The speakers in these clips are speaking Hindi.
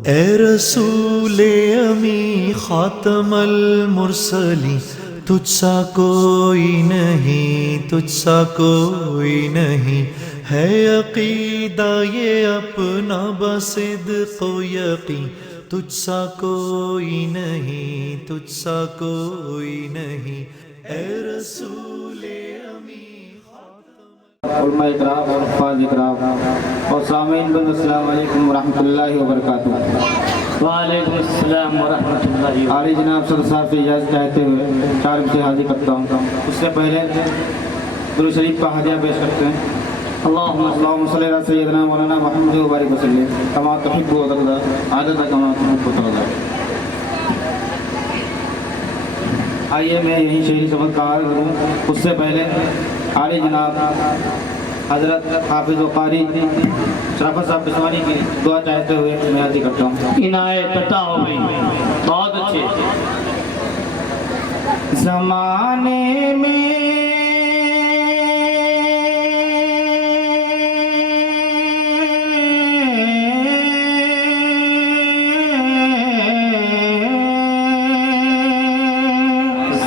ए रसूले अमी खातमल मुरसली, तुझसा कोई नहीं, तुझसा कोई नहीं। है अकीदा ये अपना बसिद्क़ो यकीन, तुझसा कोई नहीं, तुझसा कोई नहीं। ए रसूले अमी उलमा इकराम और हफ़ाज़ इकराम और सामीन बंद, अस्सलामु अलैकुम व रहमतुल्लाहि व बरकातुहू। वालेकुम अस्सलाम व रहमतुल्लाहि। आली जनाब सदर साहब से इजाज़त चाहते हुए 4 बजे हाजिर करता हूँ। उससे पहले दुरूद शरीफ का हदिया पेश करते हैं। अल्लाहुम्मा सल्ली अला सय्यिदिना मौलाना मुहम्मद व बारिक वसल्लिम कमा तुहिब्बु व तर्ज़ा आदत कमा तुहिब्बु व तर्ज़ा। आइए मैं यही शेरी सबक का आगाज़ करूँ। उससे पहले आली जनाब हज़रत हाफिज़ व क़ारी शराफत साहब बिस्वानी की दुआ चाहते हुए मैं हाजिर करता हूँ। इनायत अता हो गई, बहुत अच्छे। ज़माने में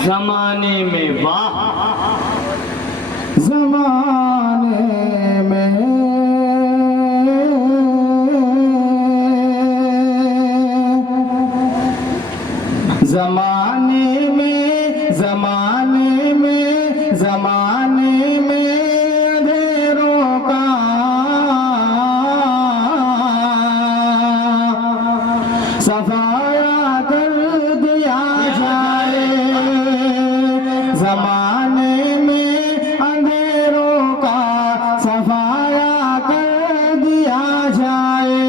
ज़माने में वाह, ज़माने में ज़माने में ज़माने में ज़माने में अंधेरों का सफाया कर दिया जाए। ज़माने में अंधेरों का सफाया कर दिया जाए।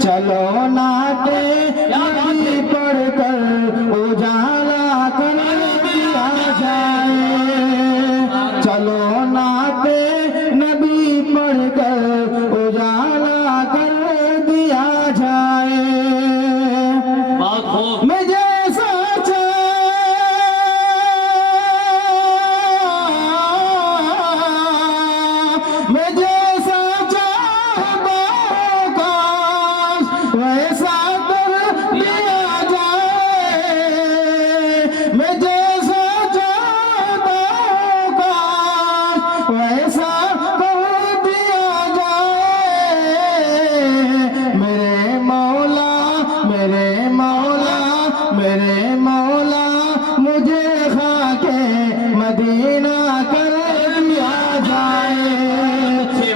चलो नाते नबी पढ़कर उजाला कर दिया जाए। चलो नाते नबी पढ़कर उजाला कर दिया जाए। बहुत खूब। मैं जैसा मैं जैसा चाहता हूँ काश वैसा कर दिया जाए। मैं जैसा चाहता हूँ काश वैसा कर दिया जाए। मेरे मौला मेरे मौला मेरे मौला मुझे खाके मदीना कर दिया जाए।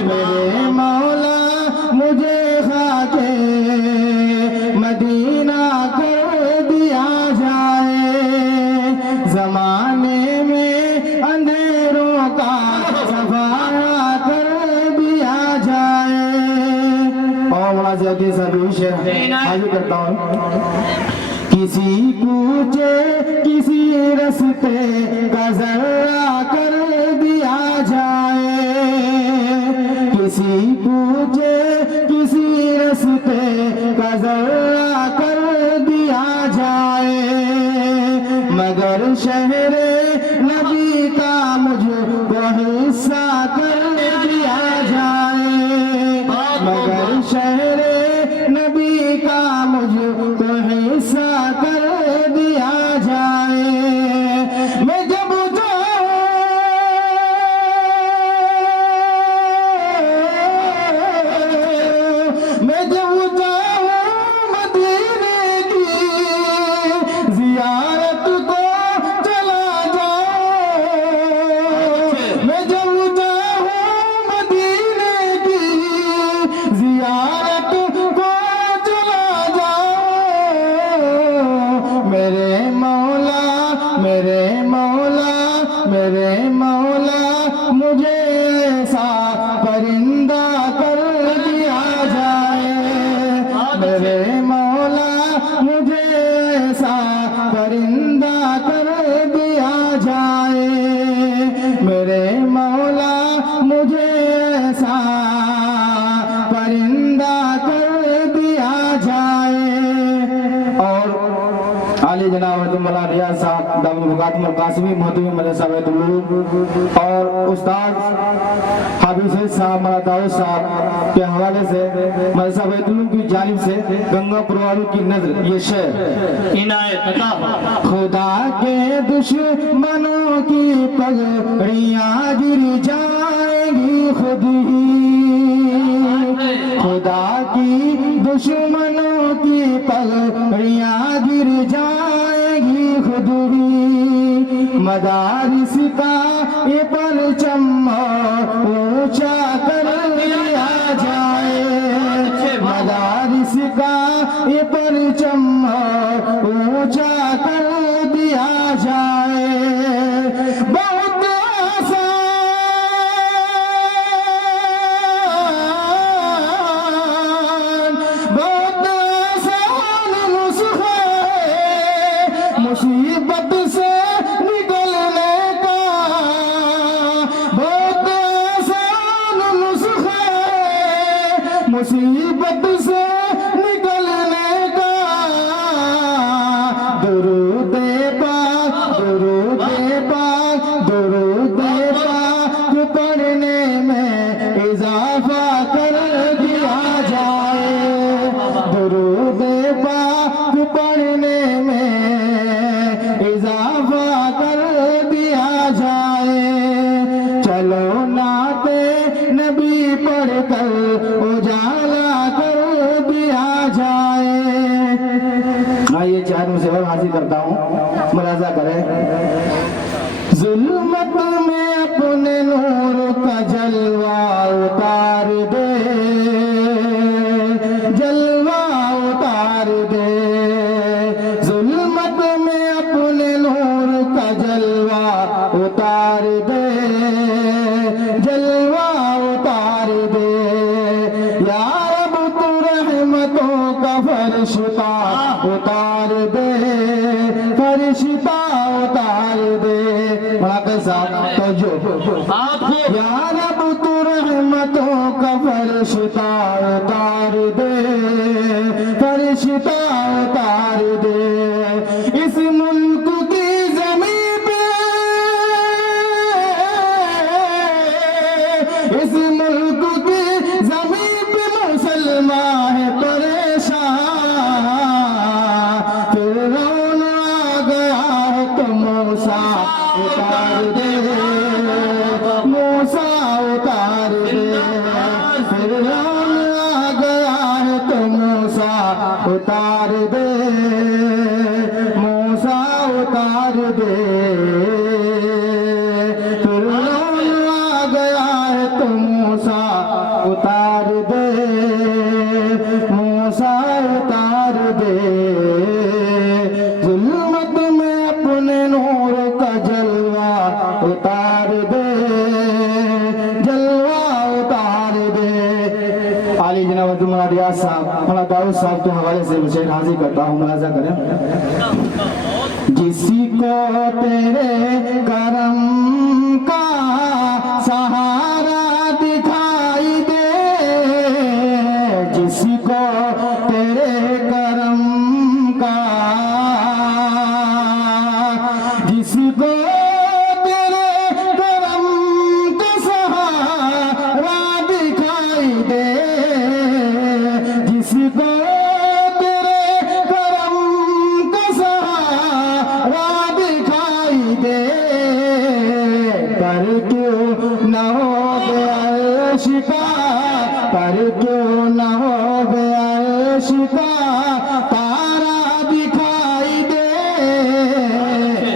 मेरे मौला मुझे खाके मदीना कर दिया जाए। ज़माने में अंधेरों का सफाया कर दिया जाए। और मुनाज़िर के सभी शेर हाजिर करता हूँ। किसी कूचे किसी रस्ते का ज़र्रा कर दिया जाए। किसी कूचे किसी रस्ते का ज़र्रा कर दिया जाए। मगर शहरे नबी का मुझको हिस्सा कर दिया जाए। मगर शहरे नबी का मुझको हिस्सा कर दिया जाए। मैं जब जाऊं मैं जब जाऊं मदीने की ज़ियारत को चला जाऊं। मैं जब जाऊं मदीने की ज़ियारत को चला जाऊं। मेरे मौला मेरे मौला मेरे मौला मुझे ऐसा परिंदा कर दिया जाए। मेरे मौला मुझे ऐसा परिंदा कर दिया जाए। मेरे मौला मुझे ऐसा परिंदा कर दिया जाए। और आली जनाब मौलाना रियाज साहब दारुल मुकातम कासिमी मौदवी मदरसा बैतुल और उस्ताद हाफिज साहब मौलाना दाऊद साहब के हवाले से मदरसा बैतुल की जानिब से गंगा पुरवारू की नजर ये शेर इनायत अता हो। खुदा के दुश्मनों की पगड़ियां गिर जाएंगी खुद ही, खुदा की दुश्मनों की पगड़ियां गिर जाएंगी खुद ही। मदारिस का ये परचम ऊंचा कर लिया जाए, मदारिस का ये परचम ऊंचा कर दिया जाए। बहुत आसान नुस्खा है मुसीबत से निकलने का, बहुत आसान नुस्खा है मुसीबत से निकलने का। दुरूदे पाक दुरूदे पाक दुरूदे पाक पढ़ने में इजाफा कर दिया जाए, दुरूदे पाक पढ़ने में इजाफा कर दिया जाए। चलो नाते नबी पढ़कर उजाला कर दिया जाए। आइए चार में से और हाजिर करता हूँ, मुलाजा करें। जुल्मत में अपने नूर का जलवा उतार दे, जलवा उतार दे। जुल्मत में अपने नूर का जलवा उतार दे, जलवा उतार दे। या रब तू रहमतों का फरिश्ता उतार दे, फरिश्ता उतार दे। बड़ा कैसा तो जो या रब तू रहमतों का फरिश्ता उतार दे, फरिश्ता उतार दे। इस मुल्क की जमीन पे, इस मुल्क की जमीन पे मुसलमान है परेशान। फिरौन आ गया है तो मूसा उतार दे, मूसा उतार दे। फिरौन आ गया है तो मूसा उतार दे, मूसा उतार दे। फिरौन आ गया है तो मूसा उतार दे, मूसा उतार दे। जुल्मत में अपने नूर का जलवा उतार दे, जलवा उतार दे। आली जनाब मौलाना रियाज साहब मौलाना दाऊद साहब के हवाले से मुझे हाजिर करता हूँ, मुलाजा करें। जिसी को तेरे करम का सहारा दिखाई दे, जिसको तेरे करम का, जिसको तेरे करम का सहारा दिखाई दे, जिसको तेरे करम का सहारा दिखाई दे। पर क्यों न हो बेअर्श का, पर क्यों न हो बेअर्श का तारा दिखाई दे,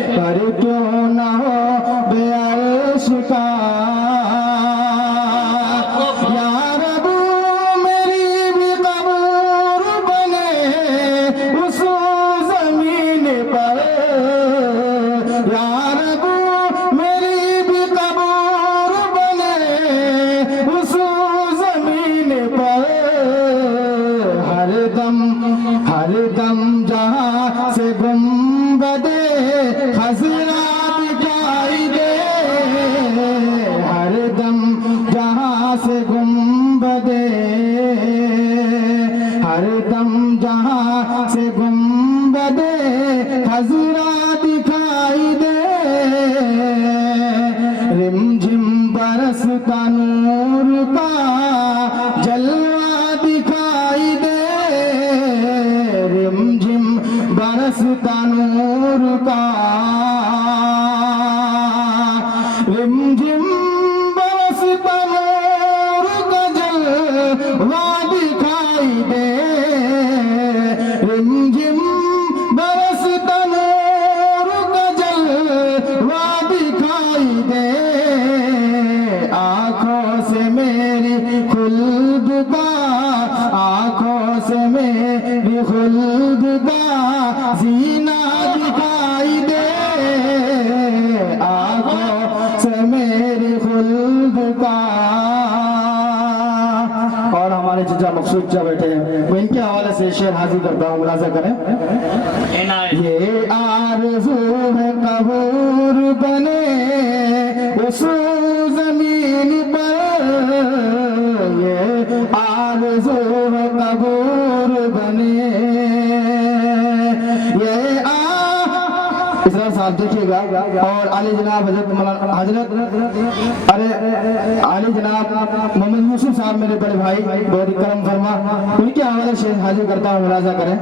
पर क्यों बरसता नूर का रिमझिम बरसता नूर का जलवा दिखाई दे रिमझिम बरसता नूर का जलवा दिखाई दे आँखों से मेरी खुल्द का आँखों से मेरी खुल्द का जीना दिखाई दे आँखों से मेरी खुल्द का। और हमारे चचा मकसूद चा बैठे हैं मैं इनके हवाले से शेर हाजिर करता हूँ मुलाजा करें। इनायत ये आरज़ू है कबूर बने उस जमीन पर ये आरज़ू है कबूर बने ये इस तरह साथ देखिएगा। और आली जनाब हजरत हजरत अरे आली जनाब मोहम्मद यूसुफ साहब मेरे बड़े भाई बहुत ही करम फरमा उनके हवाले से हाजिर करता हूँ मुलाजा करें।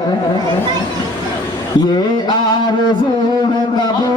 ये आरज़ू है कबूर